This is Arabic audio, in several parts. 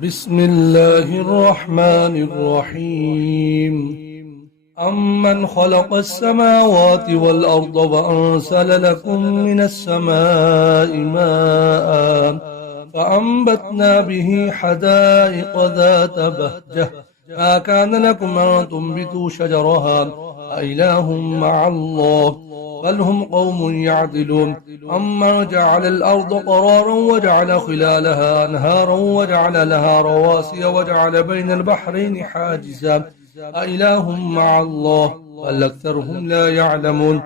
بسم الله الرحمن الرحيم. أمن خلق السماوات والأرض وأنزل لكم من السماء ماء فأنبتنا به حدائق ذات بهجة ما كان لكم أن تنبتوا شجرها أإله مع الله بل هم قوم يعدلون. أمن جعل الأرض قرارا وجعل خلالها أنهارا وجعل لها رواسي وجعل بين البحرين حاجزا أإله مع الله بل أكثرهم لا يعلمون.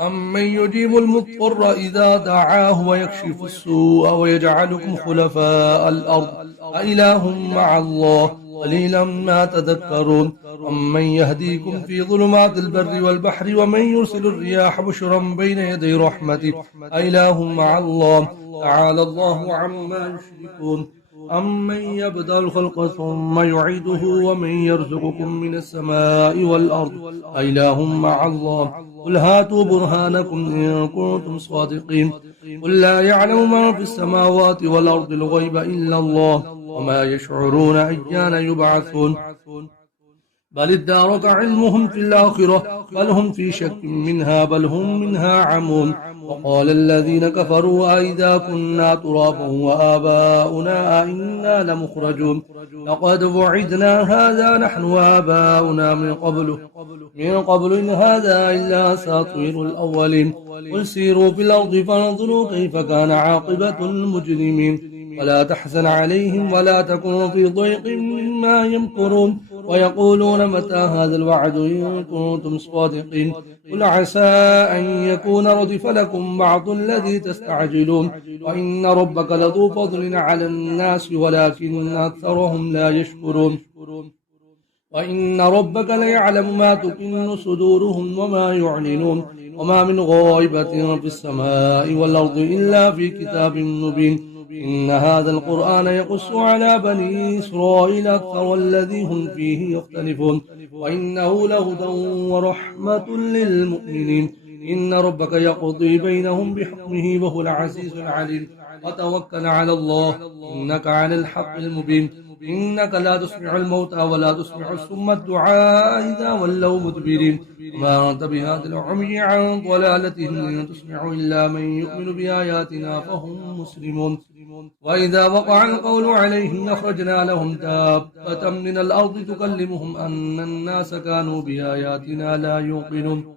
أمن يجيب المضطر إذا دعاه ويكشف السوء ويجعلكم خلفاء الأرض أإله مع الله قليلا ما تذكرون. أمن يهديكم في ظلمات البر والبحر ومن يرسل الرياح بشرا بين يدي رحمته أإله مع الله تعالى الله عما يشركون. أمن يبدأ الخلق ثم يعيده ومن يرزقكم من السماء والأرض أإله مع الله قل هاتوا برهانكم إن كنتم صادقين. قل لا يعلم ما في السماوات والأرض الغيب إلا الله وما يشعرون أيان يبعثون. بل ادارك علمهم في الآخرة بل هم في شك منها بل هم منها عمون. وقال الذين كفروا أئذا كنا ترابا وآباؤنا أئنا لمخرجون لقد وعدنا هذا نحن وآباؤنا من قبل إن هذا إلا أساطير الأولين. قل سيروا في الأرض فانظروا كيف كان عاقبة المجرمين. ولا تحزن عليهم ولا تكن في ضيق مما يمكرون ويقولون متى هذا الوعد إن كنتم صادقين. قل عسى أن يكون ردف لكم بعض الذي تستعجلون وإن ربك لذو فضل على الناس ولكن أكثرهم لا يشكرون. وإن ربك ليعلم ما تكن صدورهم وما يعلنون وما من غائبة في السماء والأرض إلا في كتاب مبين. إن هذا القرآن يقص على بني إسرائيل أكثر الذي هم فيه يختلفون وإنه لهدى ورحمة للمؤمنين. إن ربك يقضي بينهم بحكمه وهو العزيز العليم. وتوكل على الله إنك على الحق المبين. إنك لا تسمع الموتى ولا تسمع الصم الدعاء إذا ولوا مدبرين وما أنت بهاد العمي عن ضلالتهم إن تسمع إلا من يؤمن بآياتنا فهم مسلمون. وإذا وقع القول عليهم أخرجنا لهم دابة من الأرض تكلمهم أن الناس كانوا بآياتنا لا يوقنون.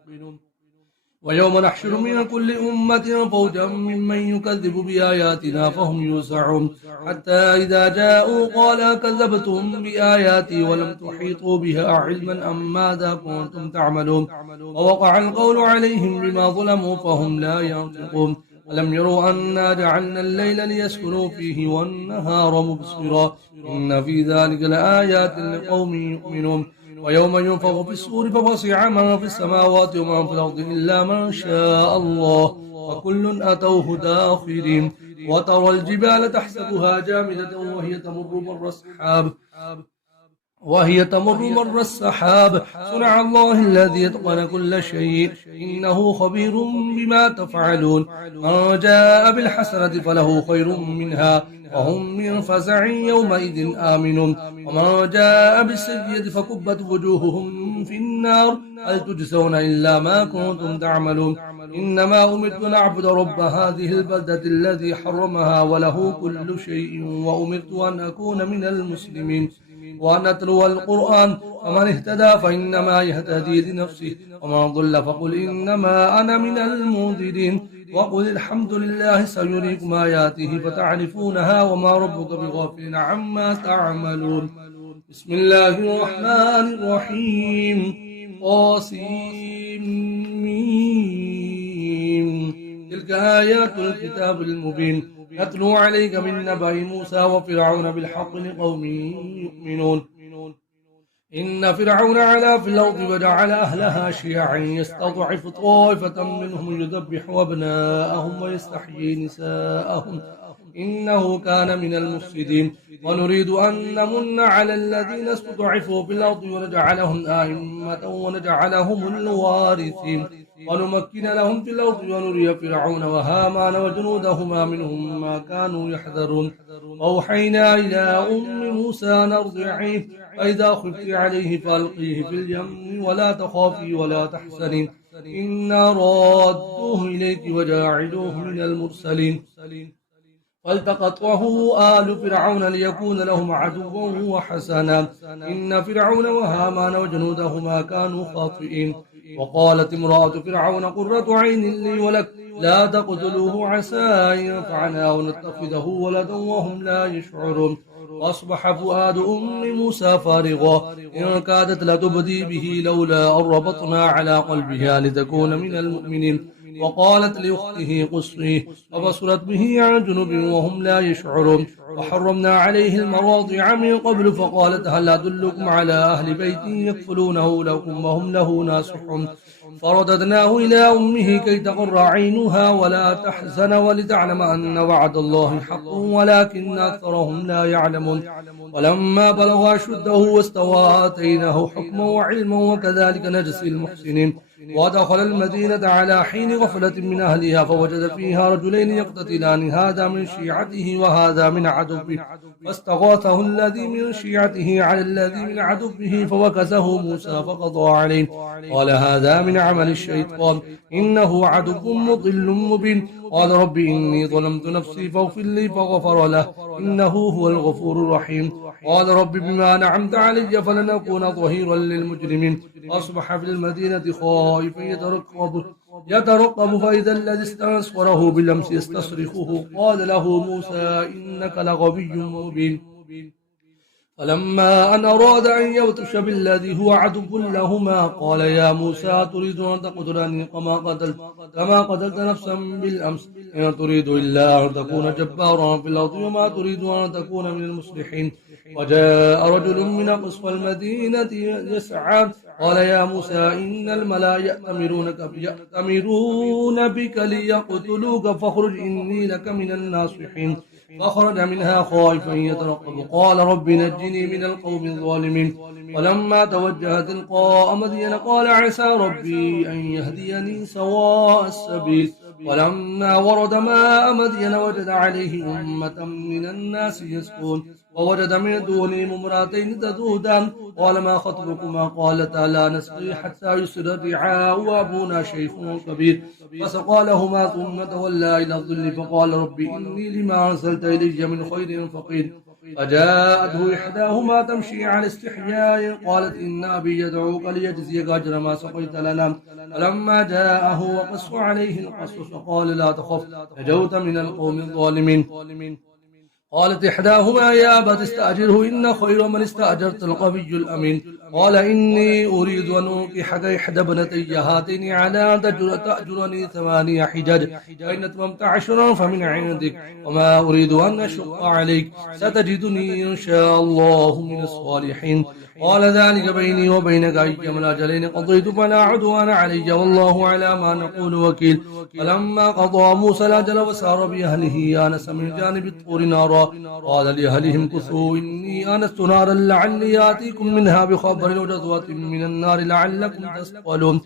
ويوم نحشر من كل أمة فوجا ممن يكذب بآياتنا فهم يوزعون حتى إذا جاءوا قال كذبتم بآياتي ولم تحيطوا بها علما أم ماذا كنتم تعملون. ووقع القول عليهم بما ظلموا فهم لا ينطقون. ألم يروا أنا جعلنا الليل ليسكنوا فيه والنهار مبصرا إن في ذلك لآيات لقوم يؤمنون. ويوم ينفخ في الصور ففصع من في السماوات ومن في الأرض إلا من شاء الله وكل أتوه داخرين. وترى الجبال تحسبها جامدة وهي تمر مر السحاب صنع الله الذي يتقن كل شيء إنه خبير بما تفعلون. من جاء بالحسنة فله خير منها وهم من فزع يومئذ آمنون ومن جاء بالسيئة فكبت وجوههم في النار هل تجزون إلا ما كنتم تعملون. إنما أمرت نعبد رب هذه البلدة الذي حرمها وله كل شيء وأمرت أن أكون من المسلمين وأن أتلو القرآن فمن اهتدى فإنما يهتدي لنفسه ومن ضل فقل إنما أنا من المنذرين. وقل الحمد لله سيريكم آياته فتعرفونها وما ربك بغافل عما تعملون. بسم الله الرحمن الرحيم. طاسيم تلك آيات الكتاب المبين يتلو عليك من نبأ موسى وفرعون بالحق لقوم يؤمنون. إن فرعون علا في الأرض وجعل أهلها شيعا يستضعف طائفة منهم يذبح أبناءهم ويستحيي نساءهم إنه كان من المفسدين. ونريد أن نمن على الذين استضعفوا في الأرض ونجعلهم أئمة ونجعلهم الوارثين ونمكن لهم في الأرض ونري فرعون وهامان وجنودهما منهم ما كانوا يحذرون. وأوحينا إلى أم موسى أن أرضعيه فإذا خفت عليه فألقيه في اليم ولا تخافي ولا تحزني إنا رادوه إليك وجاعلوه من المرسلين فالتقطه آل فرعون ليكون لهم عدوا وحسنا إن فرعون وهامان وجنودهما كانوا خاطئين وقالت امرأة فرعون قرة عين لي ولك لا تقتلوه عسى أن ينفعنا ونتخذه ولدا وهم لا يشعرون وأصبح فؤاد أم موسى فارغا إن كادت لتبدي به لولا أن ربطنا على قلبها لتكون من المؤمنين وقالت لأخته قصيه فبصرت به عن جنب وهم لا يشعرون وحرمنا عليه المراضع من قبل فقالت هل أدلكم على أهل بيت يكفلونه لكم وهم له ناصحون فرددناه إلى أمه كي تقر عينها ولا تحزن ولتعلم أن وعد الله حق ولكن أكثرهم لا يعلمون ولما بلغ أشده واستوى آتيناه حكما وعلما وكذلك نجزي المحسنين ودخل المدينة على حين غفلة من أهلها فوجد فيها رجلين يقتتلان هذا من شيعته وهذا من عدوه فاستغاثه الذي من شيعته على الذي من عدوه فوكزه موسى فقضى عليه قال هذا من عمل الشيطان إنه عدو مضل مبين قال رب إني ظلمت نفسي فاغفر لي فغفر له إنه هو الغفور الرحيم قال رب بما نعمت علي فلن أكون ظهيرا للمجرمين أصبح في المدينة خائفا يترقب فإذا الذي استنصره بالأمس يستصرخه قال له موسى إنك لغبي مبين فلما أن أراد أن يبطش بالذي هو عدو لهما قال يا موسى تريد أن تقتلني كما قتلت نفسا بالأمس إن تريد إلا أن تكون جبارا في الأرض وما تريد أن تكون من المصلحين وجاء رجل من أقصى المدينة يسعى قال يا موسى إن الملأ يأتمرون بك ليقتلوك فاخرج إني لك من الناصحين فخرج منها خائفا يترقب قال رب نجني من القوم الظالمين ولما توجه تلقاء مدين قال عسى ربي أن يهديني سواء السبيل ولما ورد ماء مدين وجد عليه أمة من الناس يسقون ووجد من دونهم امرأتين تذودان قال ما خطبكما قالتا لا نسقي حتى يصدر الرعاء وأبونا شيخ كبير فسقى لهما ثم تولى إلى الظل فقال رب إني لما أرسلت إلي من خير فقير فجاءته إحداهما تمشي على استحياء قالت إن أبي يدعوك ليجزيك أجر ما سقيت لنا فلما جاءه وقص عليه القصص قال لا تخف نجوت من القوم الظالمين قالت إحداهما يا أبت استأجره إن خير من استأجرت القوي الأمين قال إني أريد أن أنكحك إحدى ابنتي هاتين على أن تأجرني 8 حجج فإن أتممت 10 فمن عندك وما أريد أن أشق عليك ستجدني إن شاء الله من الصالحين قال ذلك بيني وبينك أيما الأجلين قضيت فلا عدوان علي والله على ما نقول وكيل فلما قضى موسى الأجل وسار بأهله آنس من جانب الطور نارا قال لأهلهم كثوا إني آنست نارا لعلي آتيكم منها بخبر وجذوة من النار لعلكم تصطلون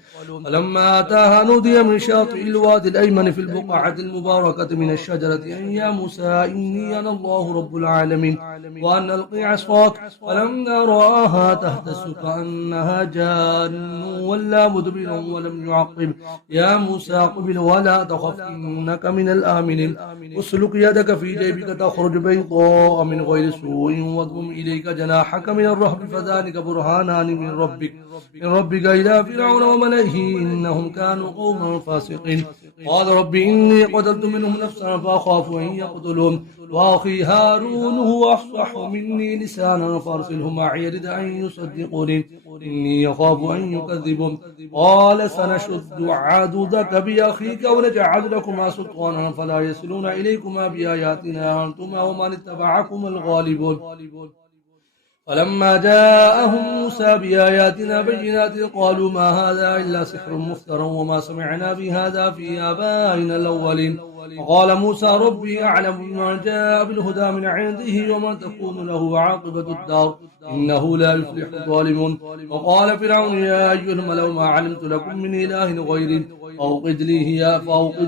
فلما أتاها نودي من شاطئ الوادي الأيمن في البقعة المباركة من الشجرة أن يا موسى إني أنا الله رب العالمين وأن ألقي عصاك فلما رآها تهتز كأنها جان ولا مدبرا ولم يعقب يا موسى قبل ولا تخف إنك من الآمنين اسلك يدك في جيبك تخرج بيضاء من غير سوء واضم إليك جناحك من الرهب فذلك برهانان من ربك إلى فرعون وملئه إنهم كانوا قوما فاسقين قال رب إني قتلت منهم نفسا فأخاف أن يقتلون وأخي هارون هو أفصح مني لسانا فأرسله معي يرد أن يصدقني إني يخاف أن يكذبون قال سنشد عضدك بأخيك ونجعل لكما سلطانا فلا يصلون إليكما بآياتنا أنتما ومن اتبعكم الغالبون فلما جاءهم موسى بآياتنا بينات قالوا ما هذا إلا سحر مفترى وما سمعنا بهذا في آبائنا الأولين وقال موسى ربي أعلم من جاء بالهدى من عنده ومن تكون له عاقبة الدار إنه لا يفلح الظالمون وقال فرعون يا أيها الملأ ما علمت لكم من إله غيري فأوقد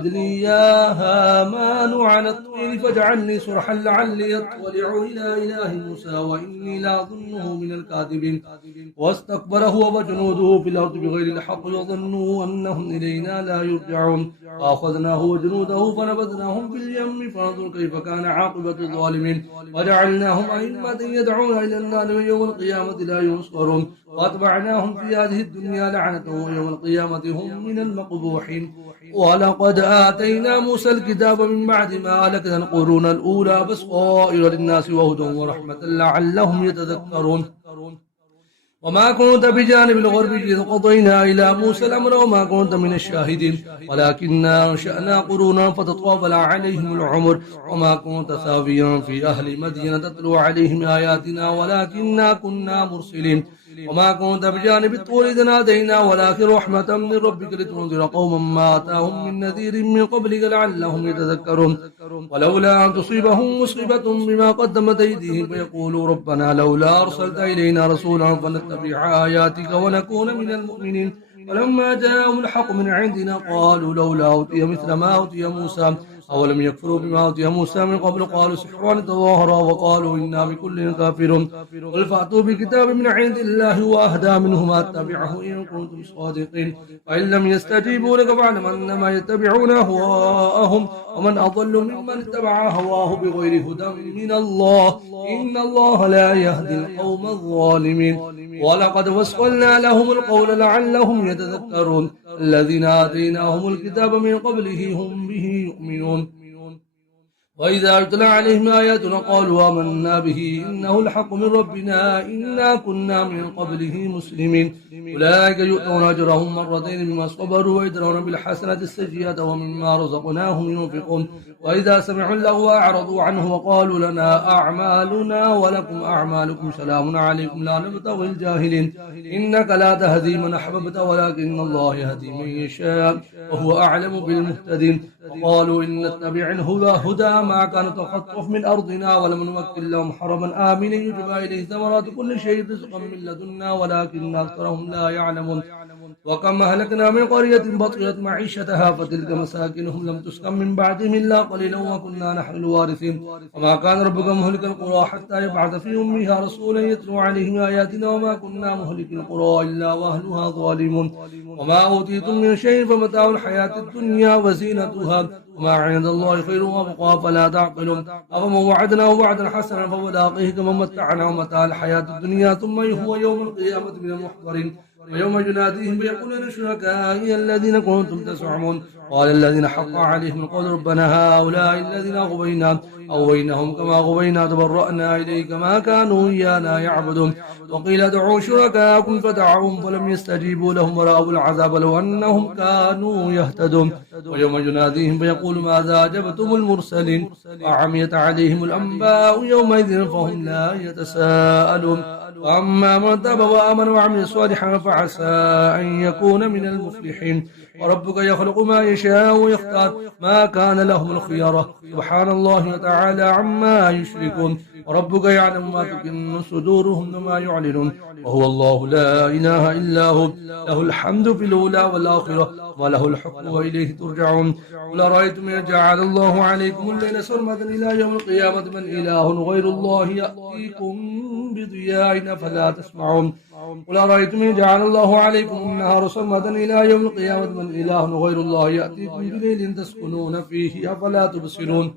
لي يا هامان على الطين فاجعلني صرحا لعلي أطلع إلى إله موسى وإني لأظنه من الكاذبين. واستكبر هو وجنوده في الأرض بغير الحق وظنوا أنهم إلينا لا يرجعون. فأخذناه وجنوده فنبذناهم في اليم فانظر كيف كان عاقبة الظالمين. وجعلناهم أئمة يدعون إلى النار ويوم القيامة لا ينصرون. وأتبعناهم في هذه الدنيا لعنة ويوم القيامة هم من المقبوحين. ولقد آتينا موسى الكتاب من بعد ما أهلكنا القرون الأولى بصائر للناس وهدى ورحمة لعلهم يتذكرون. وما كنت بجانب الغرب إذ قضينا إلى موسى الأمر وما كنت من الشاهدين ولكننا أنشأنا قرونا فتطاول عليهم العمر وما كنت ثاويا في أهل مدينة تتلو عليهم آياتنا ولكننا كنا مرسلين. وما كنت بجانب الطور إذ نادينا ولكن رحمة من ربك لتنذر قوما ما أتاهم من نذير من قبلك لعلهم يتذكرون. ولولا أن تصيبهم مصيبة بما قدمت أيديهم فيقولوا ربنا لولا أرسلت إلينا رسولا فنتبع آياتك ونكون من المؤمنين. ولما جاءهم الحق من عندنا قالوا لولا أوتي مثل ما أوتي موسى أولم يكفروا بما أوتي موسى من قبل قالوا سحران تظاهرا وقالوا إنا بكل كافرون. قل فأتوا بكتاب من عند الله وأهدى منهما اتبعه إن كنتم صادقين. فإن لم يستجيبوا لك فاعلم أنما يتبعون أهواءهم ومن أضل ممن اتبع هواه بغير هدى من الله إن الله لا يهدي القوم الظالمين. ولقد وصلنا لهم القول لعلهم يتذكرون. الذين آتيناهم الكتاب من قبله هم به يؤمنون. وإذا يتلى عليهم آياتنا قالوا آمنا به إنه الحق من ربنا إنا كنا من قبله مسلمين. أولئك يؤتون أجرهم مرتين بما صبروا ويدرون بالحسنة السيئة ومما رزقناهم ينفقون. وإذا سمعوا اللغو أعرضوا عنه وقالوا لنا أعمالنا ولكم أعمالكم سلام عليكم لا نبتغي الجاهلين. إنك لا تهدي من أحببت ولكن الله يهدي من يشاء وهو أعلم بالمهتدين. وقالوا إن نتبع الهدى ما كانت تخطف من أرضنا ولم نمكن لهم حرما آمنا يجبى إليه ثمرات كل شيء رزقا من لدنا ولكن أكثرهم لا يعلمون. وكم أهلكنا من قرية بطرت معيشتها فتلك مساكنهم لم تسكن من بعدهم إلا قليلا وكنا نحن الوارثين. وما كان ربك مهلك القرى حتى يبعث في أمها رسولا يتلو عليهم آياتنا وما كنا مهلك القرى إلا وأهلها ظالمون. وما أوتيتم من شيء فمتاع الحياة الدنيا وزينتها وما عند الله خير وأبقى فلا تعقلون. أفمن وعدناه وعدا حسنا فملاقيه كمن متعناه متاع الحياة الدنيا ثم هو يوم القيامة من المحضرين. ويوم يناديهم فيقولون شركائي الذين كنتم تزعمون قال الذين حق عليهم القول ربنا هؤلاء الذين أغويناهم كما غوينا تبرأنا إليك ما كانوا إيانا يعبدون. وقيل ادعوا شركاءكم فدعوهم فلم يستجيبوا لهم ورأوا العذاب لو أنهم كانوا يهتدون. ويوم يناديهم فيقول ماذا أجبتم المرسلين وعميت عليهم الأنباء يومئذ فهم لا يتساءلون. وأما من تاب وآمن وعمل صالحا فعسى أن يكون من المفلحين. وربك يخلق ما يشاء ويختار ما كان لهم الخيرة سبحان الله وتعالى عما يشركون. وربك يعلم ما تكن صدورهم وما يعلنون وهو الله لا إله إلا هو له الحمد في الأولى والآخرة وله الحكم وإليه ترجعون. قل رأيتم إن جعل الله عليكم الليل سرمدا إلى يوم القيامة من إله غير الله يأتيكم بضياء فلا تسمعون. قل رأيتم إن جعل الله عليكم النهار سرمدا إلى يوم القيامة من إله غير الله يأتيكم بليل تسكنون فيه أفلا تبصرون.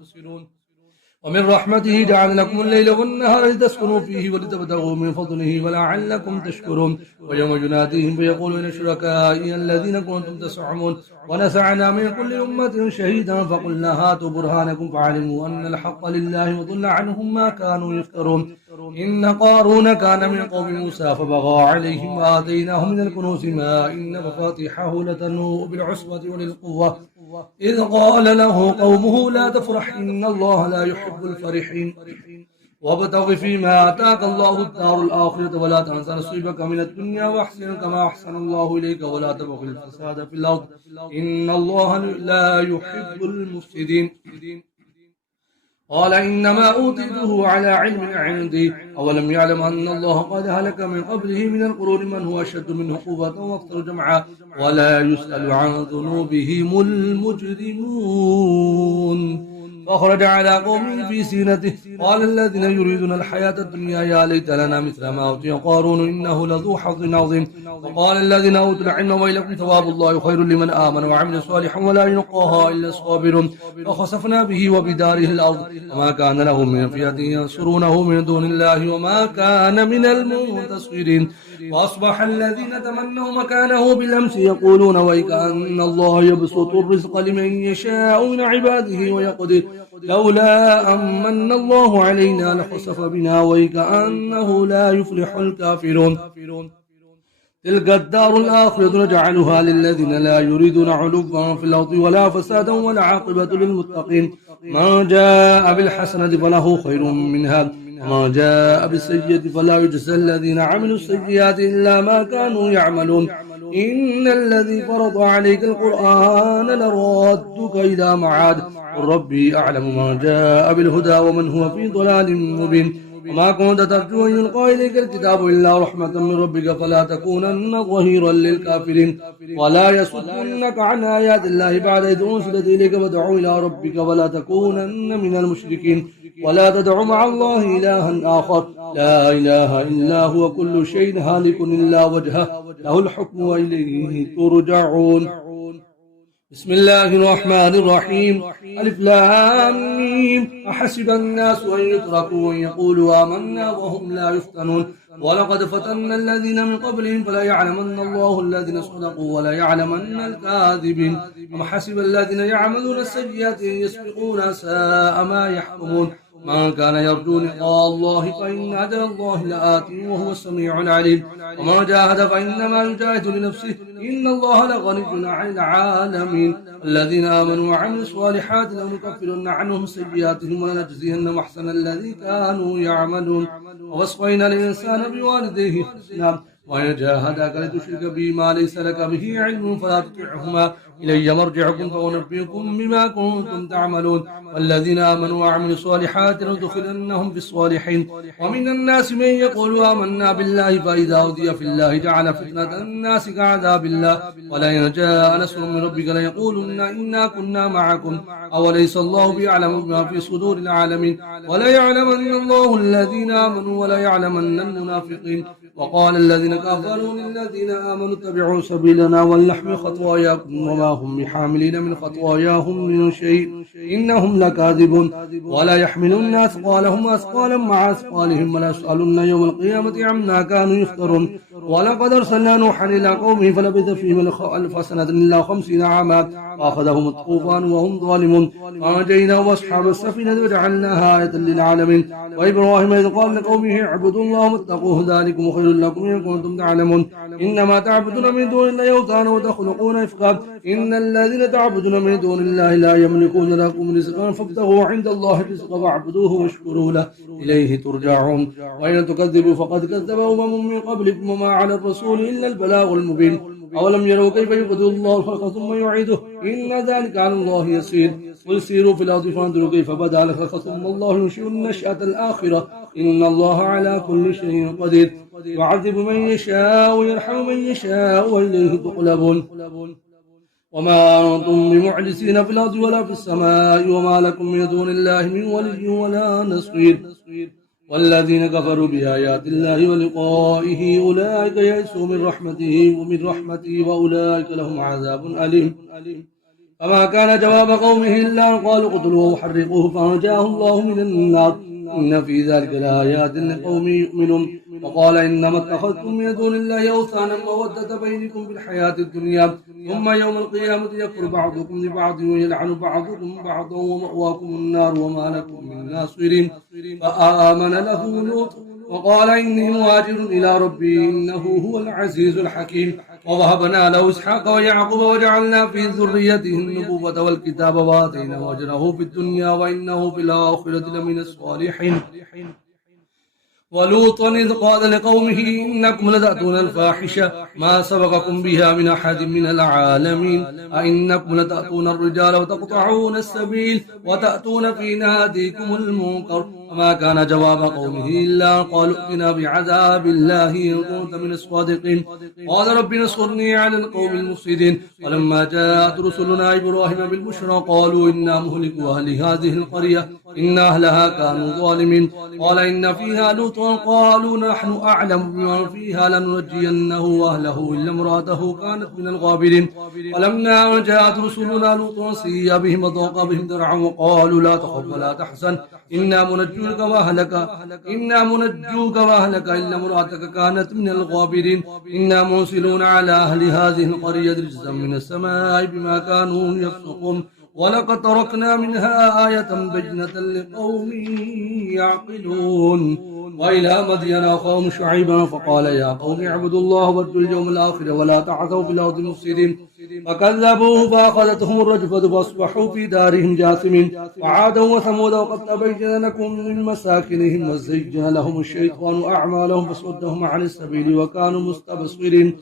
ومن رحمته جعل لكم الليل والنهار لتسكنوا فيه ولتبتغوا من فضله ولعلكم تشكرون. ويوم يناديهم فيقول إن شركائي الذين كنتم تزعمون ونزعنا من كل أمة شهيدا فقلنا هاتوا برهانكم فعلموا أن الحق لله وضل عنهم ما كانوا يفترون. إن قارون كان من قوم موسى فبغى عليهم وآتيناه من الكنوز ما إن مفاتيحه لتنوء بالعصبة وللقوة إذ قال له قومه لا تفرح إن الله لا يحب الفرحين. وابتغ فيما آتاك الله الدار الآخرة ولا تنس نصيبك من الدنيا وأحسن كما أحسن الله إليك ولا تبغ الفساد في الأرض إن الله لا يحب المفسدين. قال إنما أوتيته على علم عندي أولم يعلم أن الله قد هلك من قبله من القرون من هو أشد منه قوة وأكثر جمعا ولا يسأل عن ذنوبهم المجرمون. فأخرج على قومه في سينته قال الذين يريدون الحياة الدنيا يا ليت لنا مثل ما أوتي قارون إنه لذو حظ عظيم. وقال الذين أوتوا العلم ويلكم ثواب الله خير لمن آمن وعمل صالحا ولا يلقاها إلا الصابرون. فخسفنا به وبداره الأرض وما كان له من فئة ينصرونه من دون الله وما كان من المنتصرين. وأصبح الذين تمنوا مكانه بالأمس يقولون ويكأن الله يبسط الرزق لمن يشاء من عباده ويقدر لولا أمن الله علينا لخسف بنا ويكأنه لا يفلح الكافرون. تلك الدار الآخرة نجعلها للذين لا يريدون علوا في الأرض ولا فسادا والعاقبة للمتقين. من جاء بالحسنة فله خير منها وما جاء بالسيئة فلا يجزى الذين عملوا السيئات إلا ما كانوا يعملون. إن الذي فرض عليك القرآن لرادك إلى معاد قل ربي أعلم من جاء بالهدى ومن هو في ضلال مبين. وما كنت ترجو أن يلقى إليك الكتاب إلا رحمة من ربك فلا تكونن ظهيرا للكافرين. ولا يصدنك عن آيات الله بعد إذ أنزلت إليك وادع إلى ربك ولا تكونن من المشركين. ولا تدع مع الله إلها آخر لا إله إلا هو كل شيء هالك إلا وجهه له الحكم وإليه ترجعون. بسم الله الرحمن الرحيم. ألف لام ميم. أحسب الناس أن يتركوا أن يقولوا آمنا وهم لا يفتنون. ولقد فتنا الذين من قبلهم فلا يعلمن الله الذين صدقوا ولا يعلمن الكاذبين. أم حسب الذين يعملون السيئات أن يسبقونا ساء ما يحكمون. من كان يرجو لقاء الله فإن أجل الله لآت وهو السميع العليم. ومن جاهد فإنما يجاهد لنفسه إن الله لغني عن العالمين. الذين آمنوا وعملوا الصالحات لنكفرن عنهم سيئاتهم ولنجزينهم أحسن الذي كانوا يعملون. ووصينا الإنسان بوالديه حسنا وإن جاهداك لتشرك بي ما ليس لك به علم فلا تطعهما إلي مرجعكم فأنبئكم بما كنتم تعملون. والذين آمنوا وعملوا الصالحات لندخلنهم في الصالحين. ومن الناس من يقول آمنا بالله فإذا أوذي في الله جعل فتنة الناس كعذاب الله ولئن جاء نصر من ربك ليقولن إنا كنا معكم أوليس الله بيعلم بما في صدور العالمين. ولا يعلمن الله الذين آمنوا ولا يعلمن المنافقين. وقال الذين كفروا للذين آمنوا اتبعوا سبيلنا ولنحمل خطواياكم وما هم بحاملين من خطواياهم من شيء إنهم لكاذبون. ولا يحملن أثقالهم أثقالا مع أثقالهم ولا يسألن يوم القيامة عما كانوا يفترون. ولقد أرسلنا نوحا إلى قومه فلبث فيهم 1000 سنة إلا 50 عاما فأخذهم الطوفان وهم ظالمون فنجيناه وأصحاب السفينة وجعلناها آية للعالمين. وإبراهيم إذ قال لقومه اعبدوا الله واتقوه ذلكم خير لكم إن كنتم تعلمون. إنما تعبدون من دون الله أوثانا وتخلقون إفكا إن الذين تعبدون من دون الله لا يملكون لكم رزقا فابتغوا عند الله الرزق واعبدوه واشكروا له إليه ترجعون. وإن تكذبوا فقد كذب أمم من قبلكم وما على الرسول إلا البلاغ المبين. أولم يروا كيف يبدئ الله الخلق ثم يعيده إن ذلك على الله يسير. قل سيروا في الأرض فانظروا كيف بدأ الخلق ثم الله ينشئ النشأة الآخرة إن الله على كل شيء قدير. يعذب من يشاء ويرحم من يشاء وإليه تقلبون. وما أنتم بمعجزين في الأرض ولا في السماء وما لكم من دون الله من ولي ولا نصير. والذين كفروا بآيات الله ولقائه أولئك يئسوا من رحمته وأولئك لهم عذاب أليم. فما كان جواب قومه إلا أن قالوا اقتلوه وحرقوه فأنجاه الله من النار إن في ذلك لآيات لقوم يؤمنون. وقال إنما اتخذتم من دون الله أوثانا مودة بينكم في الحياة الدنيا ثم يوم القيامة يكفر بعضكم لبعض ويلعن بعضكم بعضا ومأواكم النار وما لكم من ناصرين. فآمن له لوط وقال إني مهاجر إلى ربي إنه هو العزيز الحكيم. ووهبنا له إسحاق ويعقوب وجعلنا في ذريته النبوة والكتاب وآتيناه أجره في الدنيا وإنه في الآخرة لمن الصالحين. ولوطا إذ قال لقومه إنكم لتأتون الفاحشة ما سبقكم بها من أحد من العالمين أئنكم لتأتون الرجال وتقطعون السبيل وتأتون في ناديكم المنكر وما كان جواب قومه إلا قالوا ائتنا بعذاب الله إن كنت من الصادقين قال رب انصرني على القوم المفسدين ولما جاءت رسلنا إبراهيم بالبشرى قالوا إنا مهلكوا أهل هذه القرية إن أهلها كانوا ظالمين قال إن فيها لوطا قالوا نحن أعلم بمن فيها لننجينه وأهله إلا امرأته كانت من الغابرين ولما جاءت رسلنا لوطا سيء بهم وضاق بهم ذرعا وقالوا لا تخف ولا تحزن إنا منجوك وأهلك إلا امرأتك كانت من الغابرين إنا مرسلون على أهل هذه القرية رجزا من السماء بما كانوا يفسقون ولقد تركنا منها آية بينة لقوم يعقلون وإلى مدين أخاهم شعيبا فقال يا قوم اعبدوا الله وارجوا اليوم الآخر ولا تعثوا في الأرض مفسدين فكذبوه فأخذتهم الرجفة فأصبحوا في دارهم جاثمين وعادا وثمود وقد تبين لكم من مساكنهم وزين لهم الشيطان أعمالهم فصدهم عن السبيل وكانوا مستبصرين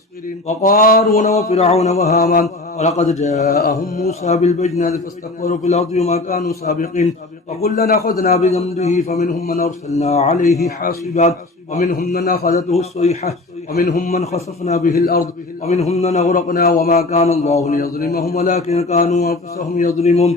وقارون وفرعون وهامان ولقد جاءهم موسى بالبينات فاستكبروا في الأرض وما كانوا سابقين وكلا أخذنا بذنبه فمنهم من أرسلنا عليه حاصبا ومنهم من أخذته الصيحة ومنهم من خسفنا به الأرض ومنهم من أغرقنا وما كان الله ليظلمهم ولكن كانوا أنفسهم يظلمون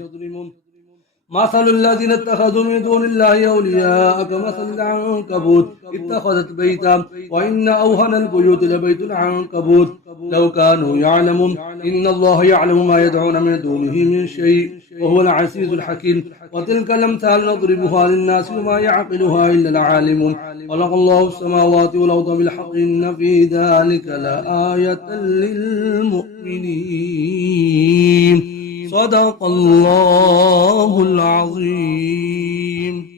مثل الذين اتخذوا من دون الله أولياء كمثل العنكبوت اتخذت بيتا وإن أوهن البيوت لبيت العنكبوت لو كانوا يعلمون إن الله يعلم ما يدعون من دونه من شيء وهو العزيز الحكيم وتلك الأمثال نضربها للناس وما يعقلها إلا العالمون خلق الله السماوات والأرض بالحق إن في ذلك لآية للمؤمنين صدق الله العظيم.